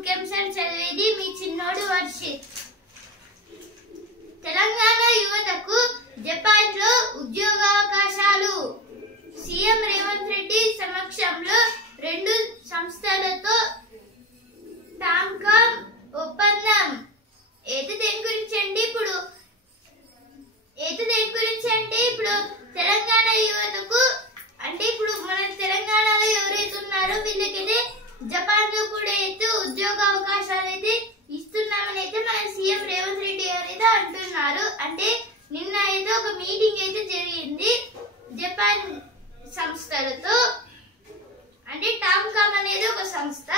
ముఖ్యాంశాలు చదివేది మీ చిన్నోడు వర్షిత్. తెలంగాణ యువతకు జపాన్లో ఉద్యోగావకాశాలు. సీఎం రేవంత్ రెడ్డి సమక్షంలో 2 సంస్థలతో టాంకామ్ ఒప్పందం. దేని గురించి అంటే ఇప్పుడు తెలంగాణ యువతకు అంటే ఇప్పుడు మన తెలంగాణలో ఎవరైతే ఉన్నారో వీళ్ళకైతే జపాన్ లో కూడా అయితే ఉద్యోగ అవకాశాలు అయితే ఇస్తున్నామని అయితే మన సీఎం రేవంత్ రెడ్డి గారు అయితే అంటున్నారు. అంటే నిన్న అయితే ఒక మీటింగ్ అయితే జరిగింది జపాన్ సంస్థలతో. అంటే టాంకామ్ అనేది ఒక సంస్థ.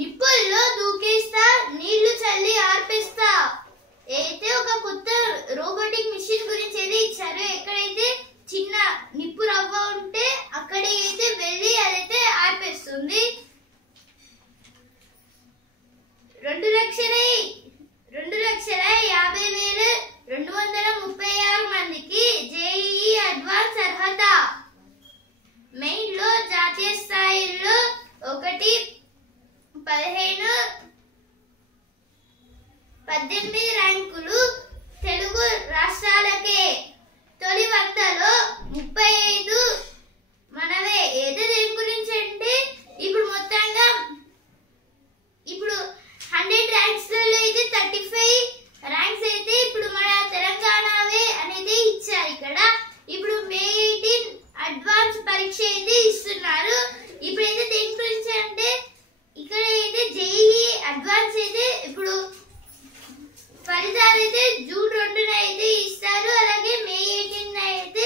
నిప్పుల్లో దూకేస్తా, నీళ్లు చల్లి ఆర్పేస్తా అయితే ఒక కొత్త రోబోటిక్ మిషన్ గురించి అయితే ఇచ్చారు. ఎక్కడైతే చిన్న నిప్పు రవ్వ ఉంటే అక్కడ అయితే వెళ్ళి అదైతే ఆర్పేస్తుంది. 2,50,236 మందికి జేఈఈ అడ్వాన్స్ అర్హత. మెయిన్ లో జాతీయ స్థాయిలో 18 ర్యాంకులు తెలుగు రాష్ట్రాలకే. తొలి వక్తలో 35 మనవే. దేని గురించి అంటే ఇప్పుడు మొత్తంగా ఇప్పుడు 100 ర్యాంక్స్ లో అయితే 35 ర్యాంక్స్ అయితే ఇప్పుడు మన తెలంగాణవే అనేది ఇచ్చారు. ఇక్కడ ఇప్పుడు May 18 అడ్వాన్స్ పరీక్ష అయితే ఇస్తున్నారు. ఇప్పుడైతే దేని గురించి అంటే ఇక్కడ అయితే జేఈఈ అడ్వాన్స్ అయితే ఇప్పుడు ఫలితాలు అయితే జూన్ 2న అయితే ఇస్తారు. అలాగే May 18న అయితే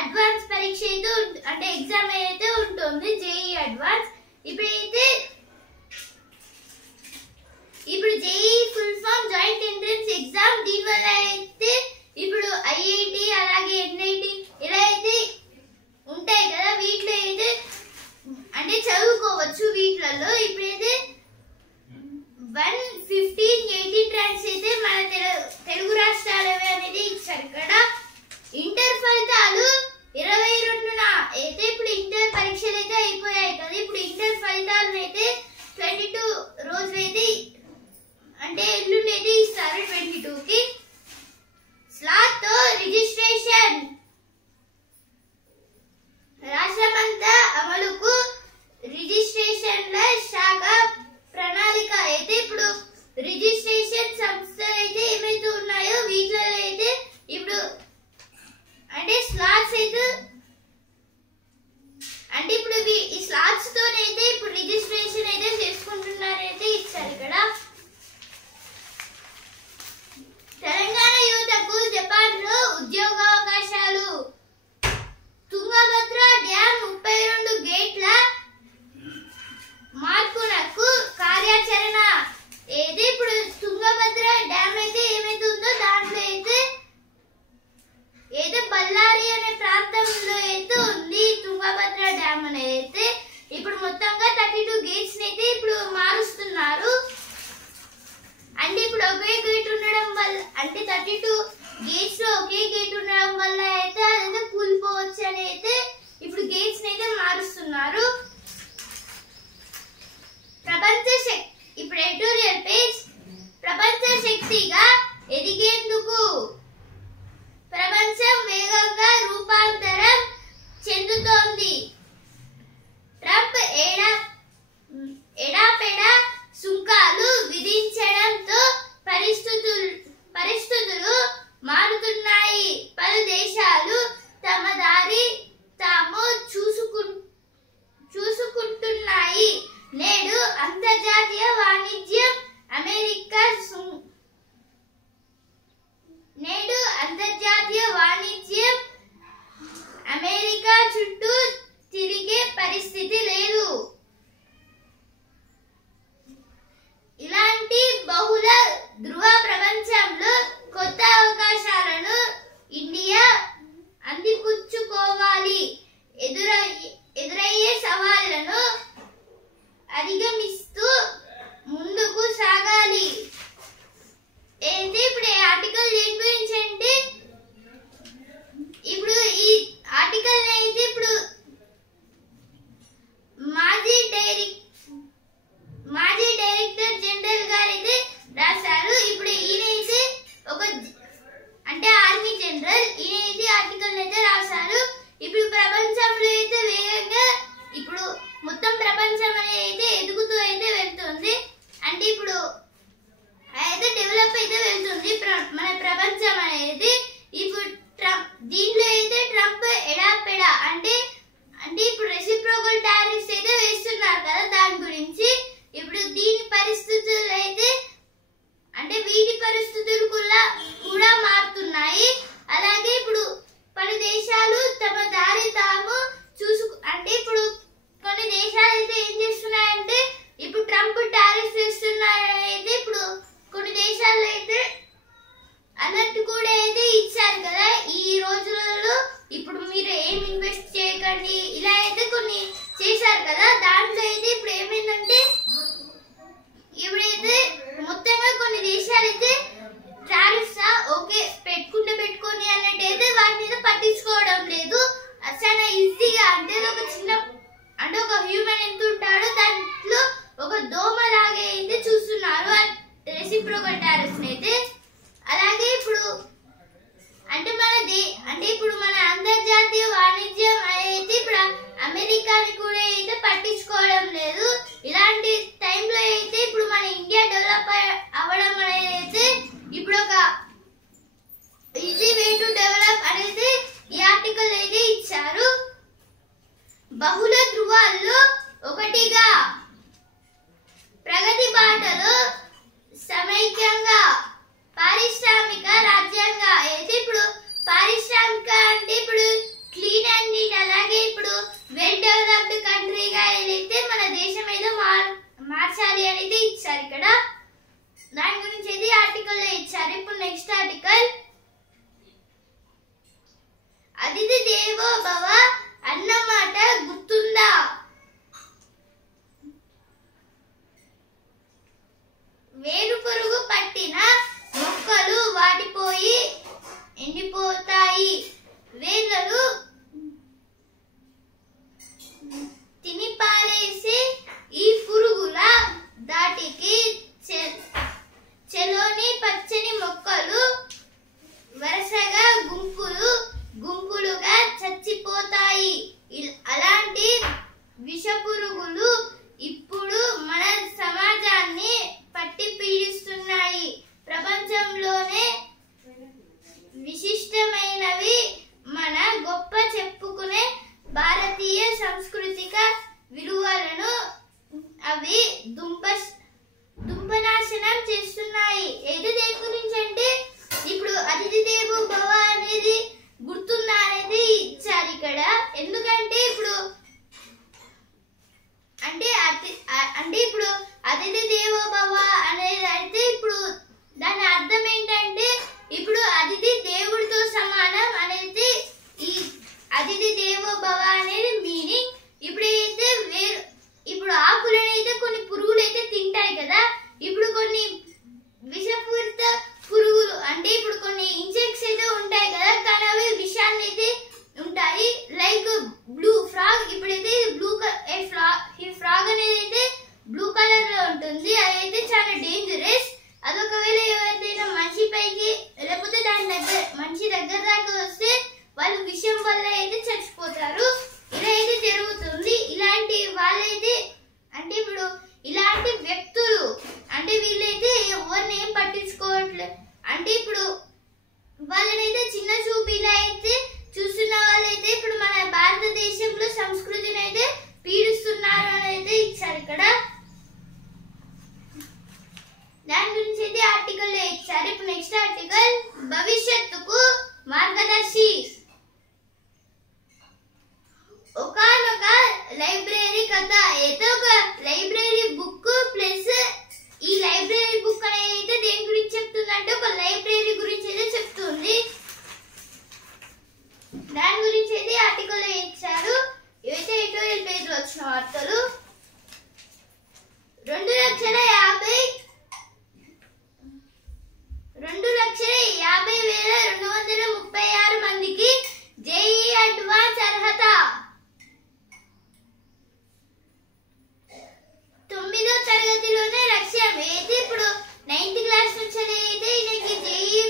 అడ్వాన్స్ పరీక్ష అయితే అంటే ఎగ్జామ్ అయితే ఉంటుంది జేఈఈ అడ్వాన్స్. ఇప్పుడు JEE full form joint entrance exam. దీనివల్ల అయితే ఇప్పుడు ఐఐటి అలాగే ఎన్ఐటి ఇలా అయితే ఉంటాయి కదా, వీటిలో అయితే అంటే చదువుకోవచ్చు. వీటిలలో ఇప్పుడైతే 115-18 ర్యాంక్స్ అయితే మన తెలుగు రాష్ట్రాలవే అనేది ఇచ్చారు. ఇక్కడ ఇంటర్ ఫలితాలు 22న అయితే ఇప్పుడు ఇంటర్ పరీక్షలు అయితే అయిపోయాయి కదా. ఇప్పుడు ఇంటర్ ఫలితాలను అయితే 22 రోజులైతే అంటే ఎల్లుండి అయితే ఇస్తారు 22కి. స్లాట్ తో రిజిస్ట్రేషన్. రాష్ట్రమంతా అమలుకు రిజిస్ట్రేషన్ల శాఖ ప్రణాళిక. అయితే ఇప్పుడు రిజిస్ట్రేషన్ సంస్థలు అయితే ఏమైతే ఉన్నాయో వీటిలో అయితే ఇప్పుడు అంటే స్లాట్స్ అయితే అంటే ఇప్పుడు ఈ స్లాట్స్ తోనైతే ఇప్పుడు రిజిస్ట్రేషన్ అయితే చేసుకుంటున్నారైతే ఇచ్చారు. ఇక్కడ తెలంగాణ యువతకు జపాన్ లో ఉద్యోగావకాశాలు. తుంగభద్ర డ్యామ్ 32 గేట్ల మార్పునకు కార్యాచరణ. ఇప్పుడు తుంగభద్ర డ్యామ్ అయితే ఏమైతే ఉందో దాంట్లో అయితే బళ్ళారి అనే ప్రాంతంలో అయితే ఉంది తుంగభద్ర డ్యామ్ అనేది. అయితే ఇప్పుడు మొత్తంగా 32 గేట్స్ అయితే ఇప్పుడు మారుస్తున్నారు. అంటే ఇప్పుడు ఒకే గేట్ ఉండడం వల్ల అంటే 32 గేట్స్ లో ఒకే గేట్ ఉండడం వల్ల అయితే అదైతే కూలిపోవచ్చు అని అయితే ఇప్పుడు గేట్స్ అయితే మారుస్తున్నారు. ఇప్పుడు ఎడిటోరియల్ పేజ్. ప్రపంచ శక్తిగా ఎదిగేందుకు ప్రపంచం వేగంగా రూపాంతరం చెందుతోంది. ట్రంప్ ఎడాపెడా సుంకాలు విధించడంతో పరిస్థితులు మారుతున్నాయి. పలు దేశాలు తమ దారి తాము చూసుకుంటున్నాయి. నేడు అంతర్జాతీయ వాణిజ్యం అమెరికా చుట్టూ తిరిగే పరిస్థితి లేదు. ఇలాంటి బహుళ ధృవ ప్రపంచంలో కొత్త అవకాశాలను ఇండియా అందిపుచ్చుకోవాలి. ఎదురయ్యే సవాళ్లను అధిగమిస్తూ ముందుకు సాగాలి. ఇప్పుడు ఈ ఆర్టికల్ దేని గురించి అంటే ఇప్పుడు ఈ ఆర్టికల్ అయితే ఇప్పుడు మాజీ చేశారు కదా, దాంట్లో అయితే ఇప్పుడు ఏమైందంటే ఇప్పుడైతే మొత్తంగా కొన్ని దేశాలు అయితే టారిఫ్స్ ఓకే పెట్టుకొని అన్నట్టయితే వాటి మీద పట్టించుకోవడం లేదు. చాలా ఈజీగా అంటే ఒక చిన్న అంటే ఒక హ్యూమన్ ఎంత ఉంటాడో దాంట్లో ఒక దోమ లాగే అయితే చూస్తున్నారు రెసిప్రోకల్ టారిఫ్స్ అయితే. అలాగే ఇప్పుడు అంటే ఇప్పుడు మన అంతర్జాతీయ వాణిజ్యం అయితే ఇప్పుడు అమెరికాని కూడా అయితే పట్టించుకోవడం లేదు. ఇలాంటి టైంలో అయితే ఇప్పుడు మన ఇండియా డెవలప్ అవ్వడం అనేది అయితే ఇప్పుడు ఒక ఈజీ వే టు డెవలప్ అనేది ఈ ఆర్టికల్ అయితే ఇచ్చారు. బహుళ ధృవాల్లో ఒకటిగా ప్రగతి బాటలో సమైక్యంగా పారిశ్రామిక రాజ్యాంగ అయితే ఇప్పుడు పారిశ్రామిక అంటే ఇప్పుడు క్లీన్ అండ్ నీట్, అలాగే ఇప్పుడు వెల్ డెవలప్డ్ కంట్రీగా ఏదైతే మన దేశం ఏదో మార్చాలి అనేది ఇచ్చారు ఇక్కడ. దాని గురించి ఇది ఆర్టికల్ లో ఇచ్చారు. ఇప్పుడు నెక్స్ట్ ఆర్టికల్, అతిథి దేవో భవ అన్నమాట గుర్తుందా? వేరు పురుగు పట్టిన మొక్కలు వాడిపోయి ఎండిపోతాయి, వేర్లను తినిపారేసి ఈ పురుగుల దాటికి చెలోని పచ్చని మొక్కలు వరుసగా గుంపులుగా చచ్చిపోతాయి. అలాంటి విష పురుగులు ఇప్పుడు మన సమాజాన్ని పట్టి పీడిస్తున్నాయి. ప్రపంచంలోనే విశిష్టమైనవి మన గొప్ప చెప్పుకునే భారతీయ సాంస్కృతిక విలువలను అవి దుంపనాశనం చేస్తున్నాయి. ఏది దేని గురించి అంటే ఇప్పుడు అతిథి దేవో భవ అనేది గుర్తుందా అనేది ఇచ్చారు ఇక్కడ. ఎందుకంటే ఇప్పుడు అంటే ఇప్పుడు అతిథి దేవో భవ అనేది అయితే ఇప్పుడు దాని అర్థం ఏంటంటే ఇప్పుడు అతిథి దేవుడితో సమానం అనేది ఈ అతిథి దేవో భవ అనేది మీనింగ్. ఇప్పుడైతే ఇప్పుడు ఆకులను అయితే కొన్ని పురుగులు అయితే తింటాయి కదా, ఇప్పుడు కొన్ని విషపూరిత పురుగులు అంటే ఇప్పుడు కొన్ని ఇన్సెక్ట్స్ అయితే ఉంటాయి కదా, కానీ అవి విషాన్ని అయితే ఉంటాయి. లైక్ బ్లూ ఫ్రాగ్, ఇప్పుడైతే ఈ ఫ్రాగ్ అనేది అయితే బ్లూ కలర్ లో ఉంటుంది. అదైతే చాలా డేంజరస్. అది ఒకవేళ ఎవరైనా మనిషి పైకి లేకపోతే మనిషి దగ్గర దాకా వస్తే వాళ్ళు విషయం వల్ల అయితే చచ్చిపోతారు. ఇలా అయితే జరుగుతుంది. ఇలాంటి వాళ్ళైతే అంటే ఇప్పుడు ఇలాంటి వ్యక్తులు అంటే వీళ్ళైతే ఎవరిని ఏం పట్టించుకోవట్లేదు. అంటే ఇప్పుడు వాళ్ళనైతే చిన్న చూపు ఇలా అయితే చూస్తున్న వాళ్ళైతే ఇప్పుడు మన భారతదేశంలో సంస్కృతిని అయితే పీడిస్తున్నారు అని అయితే ఇచ్చారు ఇక్కడ. దాని గురించి అయితే ఆర్టికల్ ఇచ్చారు. ఇప్పుడు నెక్స్ట్ ఆర్టికల్, భవిష్యత్తుకు మార్గదర్శి. ఒకనొక లైబ్రరీ కథ అయితే ఒక లైబ్రరీ బుక్ ప్లస్ ఈ లైబ్రరీ బుక్ అనేది అయితే దేని గురించి చెప్తుందంటే ఒక లైబ్రరీ గురించి అయితే చెప్తుంది. దాని గురించి అయితే ఆర్టికల్ ఇచ్చారు. ఇవైతే ఎడిటోరియల్ పేజ్ లో వచ్చిన వార్తలు. 2,50,236 మందికి జేఈఈ అడ్వాన్స్ అర్హత. 9వ తరగతిలోనే లక్ష్యం. అయితే ఇప్పుడు 9th క్లాస్ నుంచి అయితే ఈయనకి జేఈఈ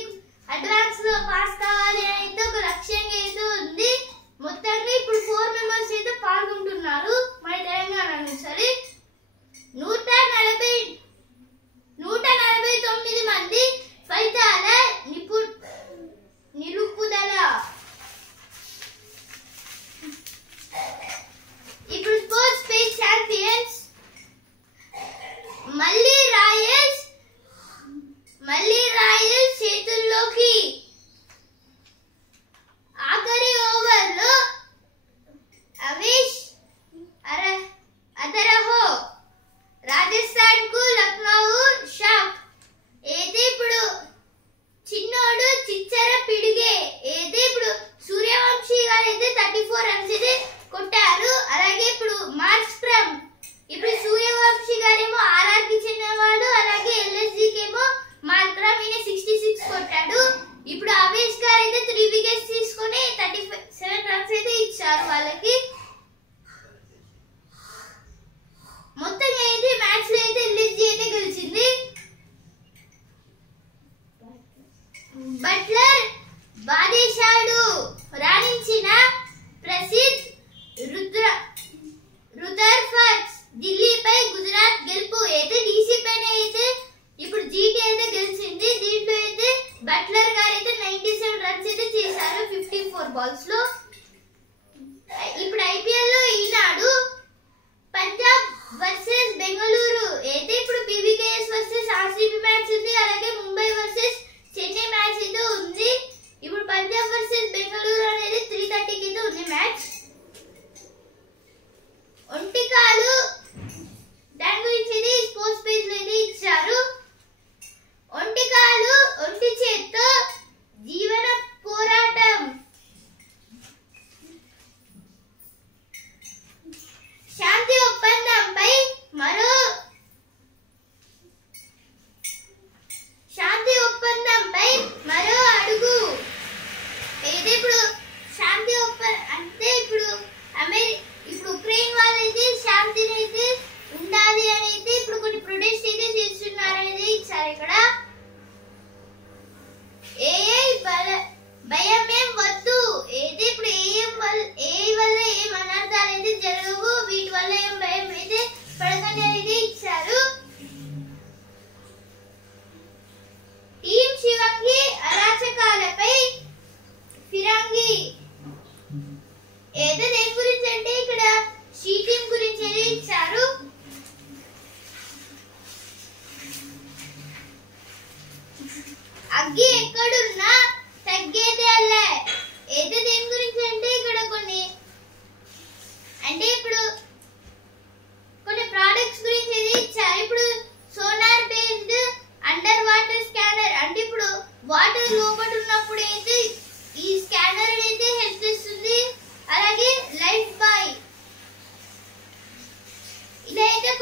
అడ్వాన్స్ లో పాస్ కావాలి అయితే ఒక లక్ష్యంగా అయితే ఉంది. మొత్తంగా ఇప్పుడు 4 మెంబర్స్ అయితే పాల్గొంటున్నారు మన తెలంగాణ నుంచి. 140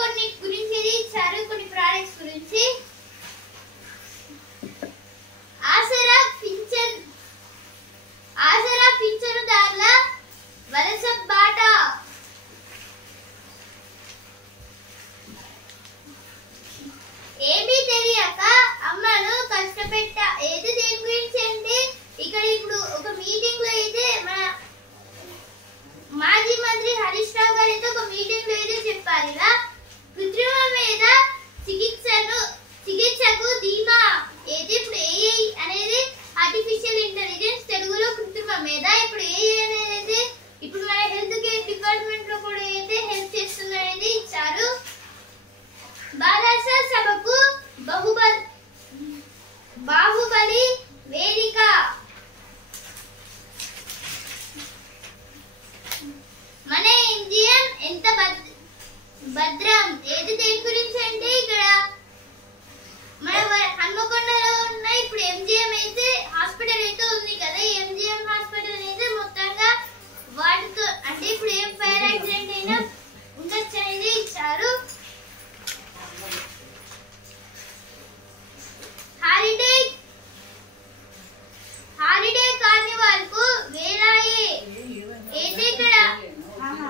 కొన్ని గురించి ఇచ్చారు, కొన్ని ప్రాడక్ట్స్ గురించి. ఆసరా పింఛనుదారుల వలస బాట. ఏమీ తెలియక అమ్మను కష్టపెట్ట. ఏది దేని గురించి అంటే ఇక్కడ ఇప్పుడు ఒక మీటింగ్ లో అయితే మన మాజీ మంత్రి హరీష్ రావు గారు అయితే ఒక మీటింగ్ లో అయితే చెప్పారు, ఇలా కృత్రిమ మీద చికిత్సకు ధీమా. ఏది ఇప్పుడు ఏఐ అనేది ఆర్టిఫిషియల్ ఇంటెలిజెన్స్, తెలుగులో కృత్రిమ మీద. ఇప్పుడు ఏఐ అనేది ఇప్పుడు మన హెల్త్ కేర్ డిపార్ట్మెంట్ లో కూడా అయితే హెల్ప్ చేస్తుంది అనేది ఇచ్చారు. బాలాస సభకు బాహుబలి వేదిక. మన ఇండియం ఎంత భద్రం. ఏది దేని గురించి అంటే ఇక్కడ మన హన్మకొండలో ఉన్న ఇప్పుడు ఎంజిఎం అయితే హాస్పిటల్ అయితే ఉంది కదా, ఎంజిఎం హాస్పిటల్ అయితే మొత్తంగా వాటితో అంటే ఇప్పుడు ఏం ఫైర్ యాక్సిడెంట్ అయినా ఉండొచ్చు అనేది ఇచ్చారు. హాలిడే కార్నివాల్ కు వేలాయే. అయితే ఇక్కడ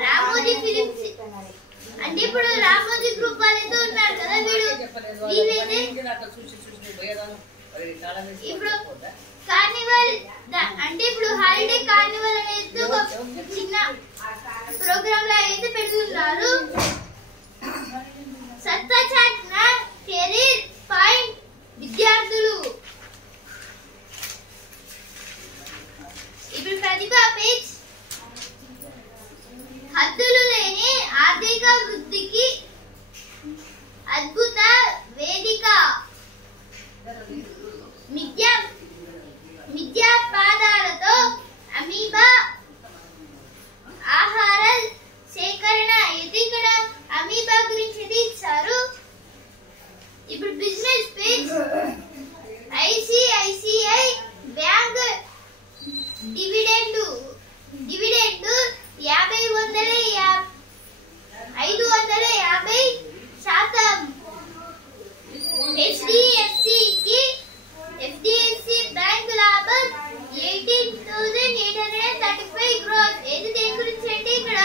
రామోజీ ఫిలిమ్స్ అంటే ఇప్పుడు రామోజీ గ్రూప్ వాళ్ళైతే ఉన్నారు కదా, వీళ్ళైతే ఇప్పుడు కార్నివాల్ అంటే ఇప్పుడు హాలిడే కార్నివాల్ అనేది ఒక చిన్న ప్రోగ్రామ్ లా అయితే పెడుతున్నారు. సత్తా చాటిన కెరీర్ పాయింట్ విద్యార్థులు. ఇప్పుడు ప్రతిభ పేజ్. హద్దులు లేని ఆర్థిక వృద్ధికి అద్భుత వేదిక. మిథ్యాపాదాలతో అమీబా ఆహార సేకరణ. ఇది ఇక్కడ అమీబా గురించి ఇచ్చారు. ఇప్పుడు business page. ICICI bank dividend 550%. HDFC bank లాభం 18,835 crores. ఏది దేని గురించి అంటే ఇక్కడ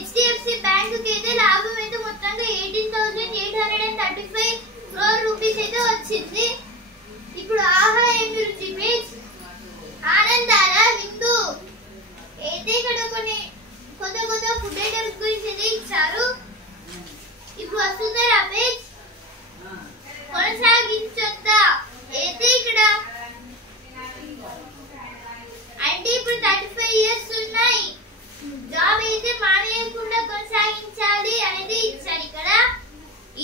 HDFC బ్యాంక్ కి అయితే లాభం అయితే మొత్తంగా 18,835 crore రూపీస్ అయితే వచ్చింది. ఇప్పుడు ఆహా అభిరుచి పేజ్. ఆనందాల విందు. అయితే ఇక్కడ కొన్ని కొత్త ఫుడ్ ఐటమ్స్ గురించి ఇచ్చారు. ఇప్పుడు వసుంధర పేజ్. కొనసాగించొద్దా. అయితే ఇక్కడ అంటే ఇప్పుడు 35 years ఉన్నాయి, జాబ్ అయితే మానేయకుండా కొనసాగించాలి అనేది ఇచ్చారు. ఇక్కడ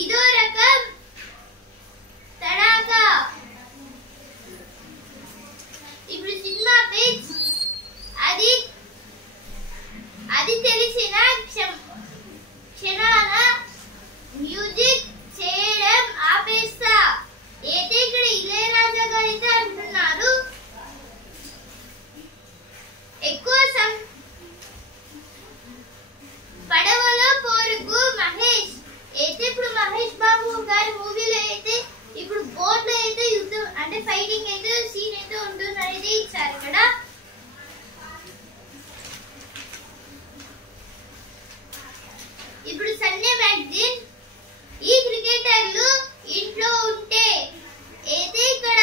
ఇదో రకం తడాకా. ఇప్పుడు సినిమా పేజ్. అది తెలిసిన క్షణాన మ్యూజిక్ చేయడం ఆపేస్తా. అయితే ఇక్కడ ఇళయరాజా గారు అయితే అంటున్నారు ఎక్కువ పడవలో పోరుకు మహేష్. అయితే ఇప్పుడు మహేష్ బాబు గారి మూవీలో అయితే ఇప్పుడు బోట్ లో అయితే యుద్ధం అంటే ఫైటింగ్ అయితే సీన్ అయితే ఉంటుంది అనేది ఇచ్చారు ఇక్కడ. ఇప్పుడు సండే మ్యాగజైన్. ఈ క్రికెటర్లు ఇంట్లో ఉంటే. అయితే ఇక్కడ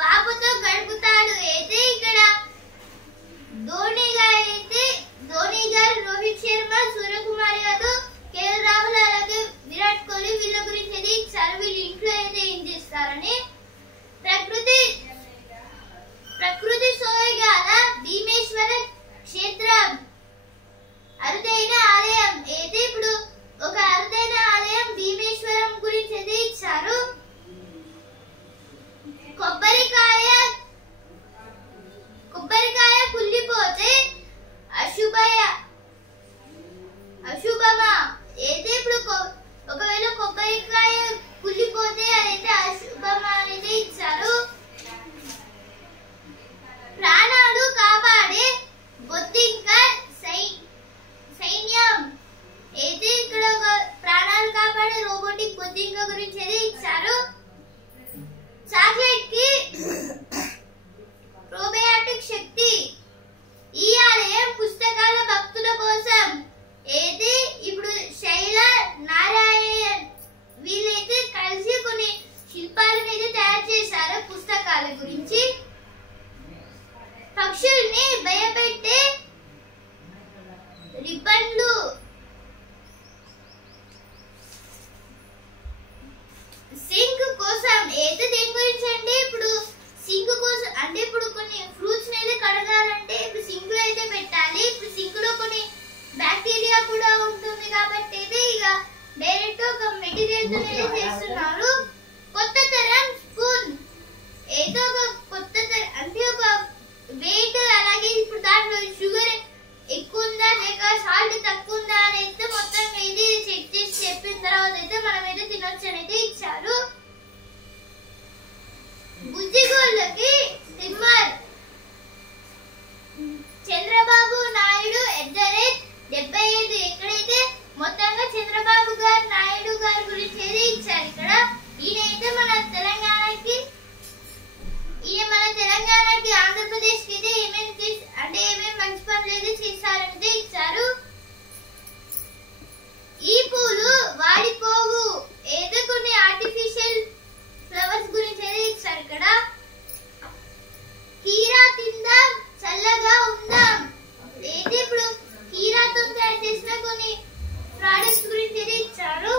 పాపతో గడుపుతాడు. అయితే ఇక్కడ ధోని గారు రోహిత్ శర్మ, సూర్యకుమార్ యాదవ్, కేఎల్ రాహుల్ అలాగే విరాట్ కోహ్లీ వీళ్ళ గురించి అయితే ఇచ్చారు. వీళ్ళు ఇంట్లో అయితే ఏం చేస్తారని. ప్రకృతి సోయగాల భీమేశ్వర క్షేత్రం అరుదైన ఆలయం. అయితే ఇప్పుడు ఒక అరుదైన ఆలయం భీమేశ్వరం గురించి అయితే ఇచ్చారు. కొబ్బరికాయ కుళ్ళిపోతే అశుభమా. అయితే ఇప్పుడు ఒకవేళ కొబ్బరికాయ కుళ్ళిపోతే అదైతే అశుభమా అనేది ఇచ్చారు. ప్రాణాలు కాపాడే బొద్దింక సైన్యం. రిబ్బన్లు, సింక్ కోసం అయితే దేని గురించి అంటే ఇప్పుడు సింక్ కోసం అంటే ఇప్పుడు కొన్ని ఫ్రూట్స్ అయితే కడగాలంటే ఇప్పుడు సింక్ లో అయితే పెట్టాలి. ఇప్పుడు సింక్ లో కొన్ని బ్యాక్టీరియా కూడా ఉంటుంది కాబట్టి అయితే ఇక డైరెక్ట్ ఒక మెటీరియల్ తో చేస్తున్నారు. కొత్త తరం స్పూన్ ఏదో ఒక కొత్త తరం అంటే ఒక వెయిట్, అలాగే ఇప్పుడు దాంట్లో షుగర్ ఎక్కువ ఉందా లేక సాల్ట్ తక్కువ ఉందా అని అయితే మొత్తం ఇది చెక్ చేసి చెప్పిన తర్వాత అయితే మనం అయితే తినొచ్చు అని అయితే ఇచ్చారు. బుజ్జిగోళ్ళకి తిమ్మర్ చంద్రబాబు నాయుడు @75 ఎక్కడైతే మొత్తంగా చంద్రబాబు గారు నాయుడు గారి గురించి అయితే ఇచ్చారు. ఇక్కడ ఈయన మన తెలంగాణకి ఆంధ్రప్రదేశ్ కి అయితే ఏమేమి మంచి పనులు అయితే చేశారంటే ఇచ్చారు. ఈ పూలు వాడిపోవు ఏదో కొన్ని ఆర్టిఫిషియల్ ఫ్లవర్స్ గురించి అయితే ఇచ్చారు. ఇక్కడ కీరా తిందాం చల్లగా ఉందాం అయితే ఇప్పుడు కీరాతో తయారు చేసిన కొన్ని ప్రొడక్ట్స్ గురించి అయితే ఇచ్చారు.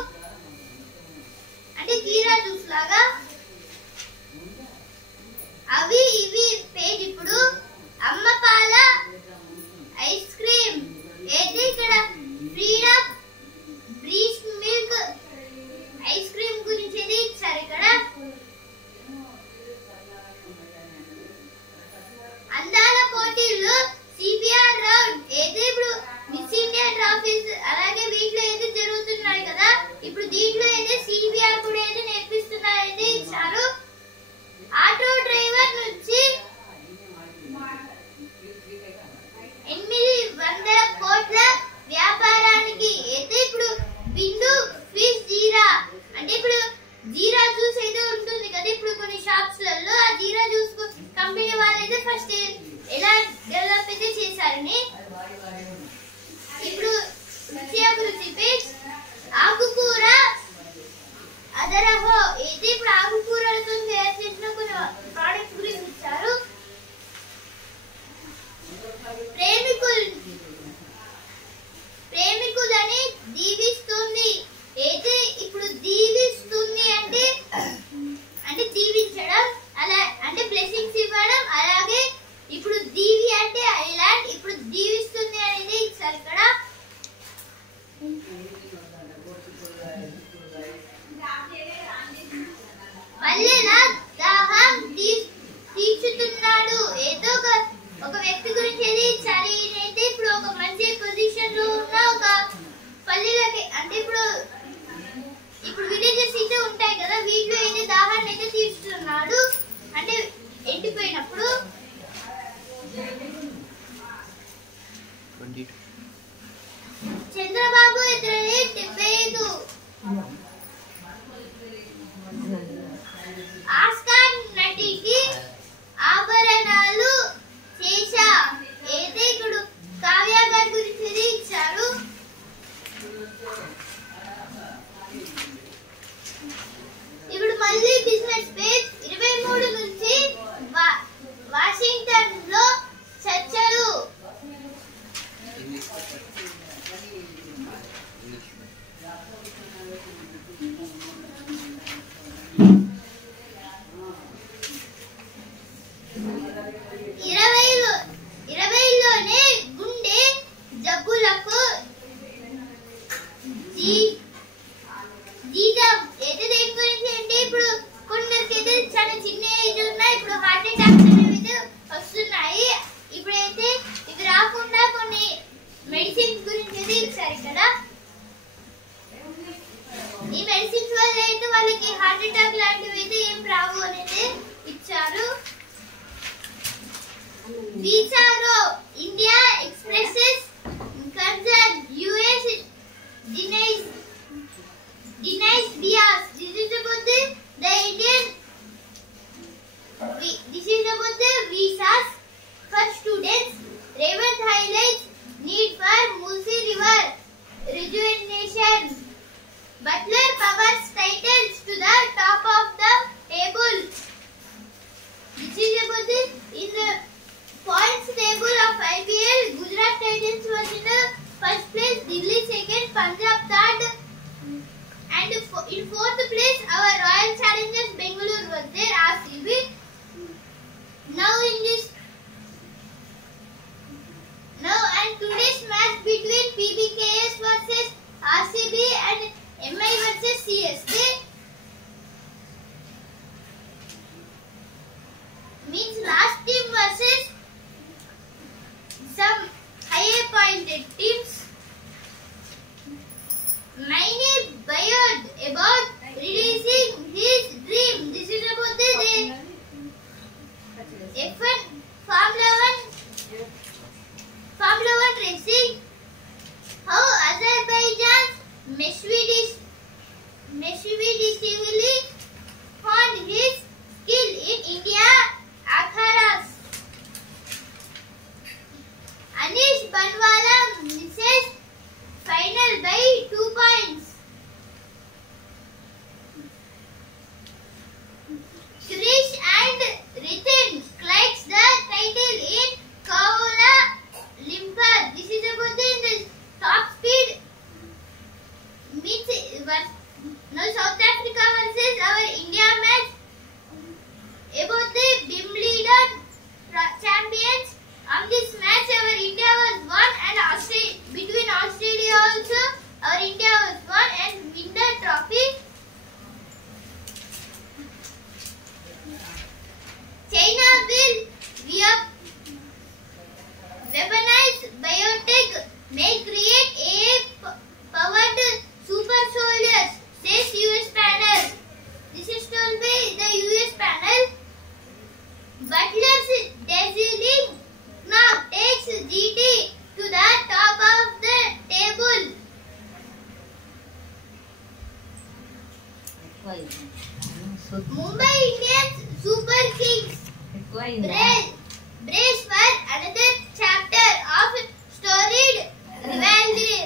అంటే కీరా జ్యూస్ లాగా అవి ఇవి పేజ్. ఇప్పుడు అమ్మ పాల ఐస్ క్రీమ్ అయితే ఇక్కడ freedom breast milk ice cream గురించి అయితే ఇచ్చారు. ఇక్కడ అందాల పోటీల్లో సిబిఆర్ రౌండ్ అయితే ఇప్పుడు మిస్ ఇండియా ట్రాఫీస్ అలాగే వీటిలో అయితే జరుగుతున్నాయి కదా, ఇప్పుడు దీంట్లో అయితే సిబిఆర్ కూడా అయితే నేర్పిస్తున్నారు అయితే ఇచ్చారు. ఆటో డ్రైవర్ నుంచి 800 కోట్ల వ్యాపారానికి అయితే ఇప్పుడు బిందు ఫిష్ జీరా అంటే ఇప్పుడు జీరా జ్యూస్ అయితే ఉంటుంది కదా, ఇప్పుడు కొన్ని షాప్స్ లలో ఆ జీరా జ్యూస్ కంపెనీ వాళ్ళు అయితే ఫస్ట్ ఎలా డెవలప్ అయితే చేశారని ఇప్పుడు రుచి అభివృద్ధి పేజ్. ఆకుకూర అదరహో అయితే ఇప్పుడు ఆకుకూరలతో తయారు చేసిన కొన్ని ప్రొడక్ట్స్ గురించి ఇచ్చారు. ప్రేమికులని దీవిస్తుంది అయితే ఇప్పుడు దీవిస్తుంది అంటే దీవించడం అలా అంటే బ్లెస్సింగ్స్ ఇవ్వడం, అలాగే ఇప్పుడు దీవి అంటే ఐలాండ్ ఇప్పుడు దీవిస్తుంది అనేది ఇచ్చారు. ఇక్కడ పల్లెల దాహం తీర్చుతున్నాడు ఏదో ఒక వ్యక్తి గురించి ఏది ఇచ్చారు. ఈయనైతే ఇప్పుడు ఒక మంచి పొజిషన్ లో ఉన్న ఒక పల్లెలకి అంటే ఇప్పుడు విలేజెస్ అయితే ఉంటాయి కదా, వీటిలో అయితే దాహాన్ని అయితే తీర్చుతున్నాడు అంటే ఎండిపోయినప్పుడు. చంద్రబాబు ఎదురే 75 ఆస్కార్ నటికి ఆభరణాలు చేశా అయితే ఇప్పుడు కావ్య గారి గురించి ఇచ్చారు. ఇప్పుడు మళ్ళీ బిజినెస్ పేజ్ 23 నుంచి వాషింగ్టన్ లో చర్చలు. ఇరవైలోనే గుండె జబ్బులకు జీతం అయితే దేని గురించి అంటే ఇప్పుడు కొందరికి అయితే చాలా చిన్న ఏజ్ ఉన్నా ఇప్పుడు హార్ట్ అటాక్స్ అనేవి వస్తున్నాయి. ఇప్పుడైతే ఇవి రాకుండా కొన్ని మెడిసిన్స్ గురించి అయితే ఇచ్చారు. ఇక్కడ ఈ మెడిసిన్స్ వల్ల అయితే వాళ్ళకి హార్ట్ అటాక్ లాంటివి అయితే ఏం రావు అనేది ఇచ్చారు. వీసాలో India expresses concern US denies bias. This is about the visas for students. Revant highlights need for Mulsi River rejuvenation. Butler powers titles to the top of the table. This is about in the points Punjab third, and in fourth place our Royal Challengers Bengaluru was there, RCB. Now and today's match between PBKS versus RCB and MI versus CSK means last team versus some higher pointed teams. Many Bayard about releasing his dream. This is about the F1 Formula 1 racing. How Azerbaijan's Meshvidishvili honed his skill in India Akharas. Anish Banwala misses final by 2 points. Krish and Ritin claims the title in Kuala Lumpur. This is about the top speed meets now South Africa versus our India match. About the Wimbledon champions. On this match our India was won, and between Australia also our India was won and win the trophy. China will weaponize biotech may create AI-powered super soldiers, says US panel. This is told by the US panel. Butler's dazzling knock takes GT to the top of the table. Mumbai Indians Super Kings brace for another chapter of storied rivalry.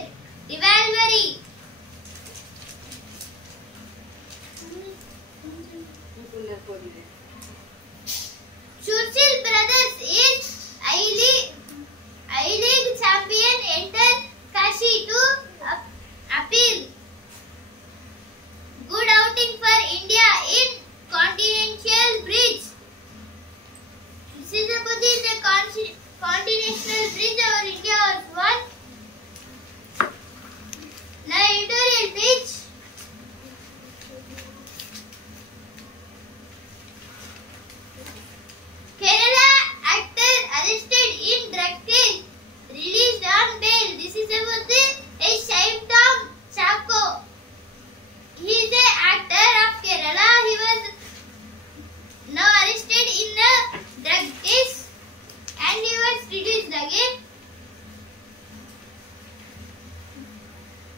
Churchill brothers is I-League champion enter Kashi to appeal. Good outing for India in Continental Bridge. This is about the Continental Bridge our India was won. Now editorial page. Kerala actor arrested in drug case released on bail. This is about the Shime Tom Chako. He is an actor of Kerala. He was now arrested in the drug case and he was released again.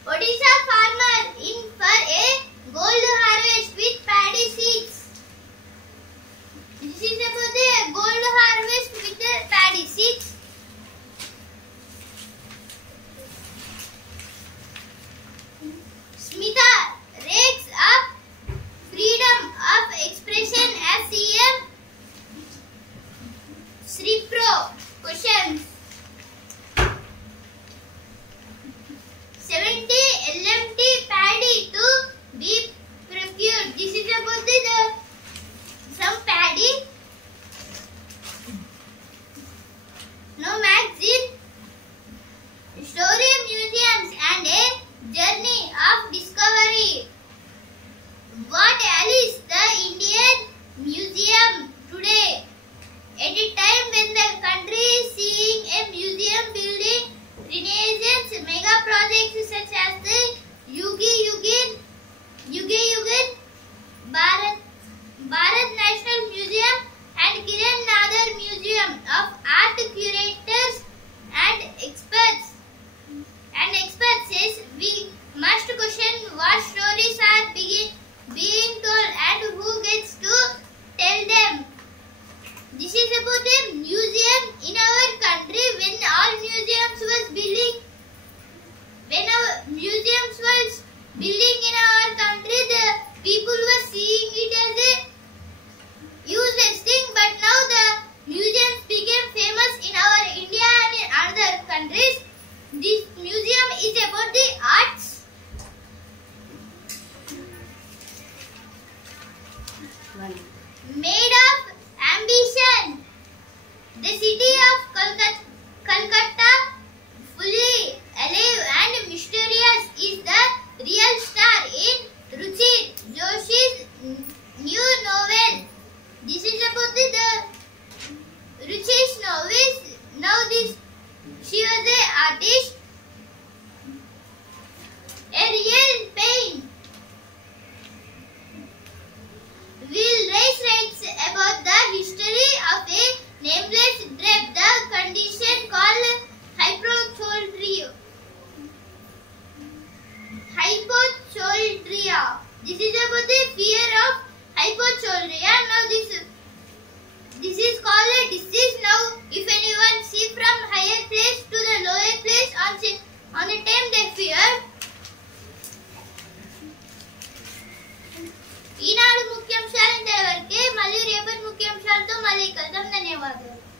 Odisha farmer in for a gold harvest with paddy seeds. This is about the gold harvest with the paddy seeds. Smita rakes up freedom of expression as CM. Sri Pro questions. 70 LMT paddy to be procured. This is about some paddy. No magazine. Story museums and a journey of discovery. What Alice the Indian Museum today? At a time when the country is seeing a museum building renaissance, mega projects such as the Yugi Yugan Bharat National Museum and Kiran Nadar Museum of Art curators and experts says we must question what stories are being told and who gets to tell them. This is about a museum in our country. When our museums was building in our country, the people were seeing it as a useless thing, but now the museums became famous in our India and in other countries. This museum is about the arts time they feared. ఈనాడు ముఖ్యాంశాలు ఇంతవరకే. మళ్ళీ రేపటి ముఖ్యాంశాలతో మళ్ళీ కలుద్దాం. ధన్యవాదాలు.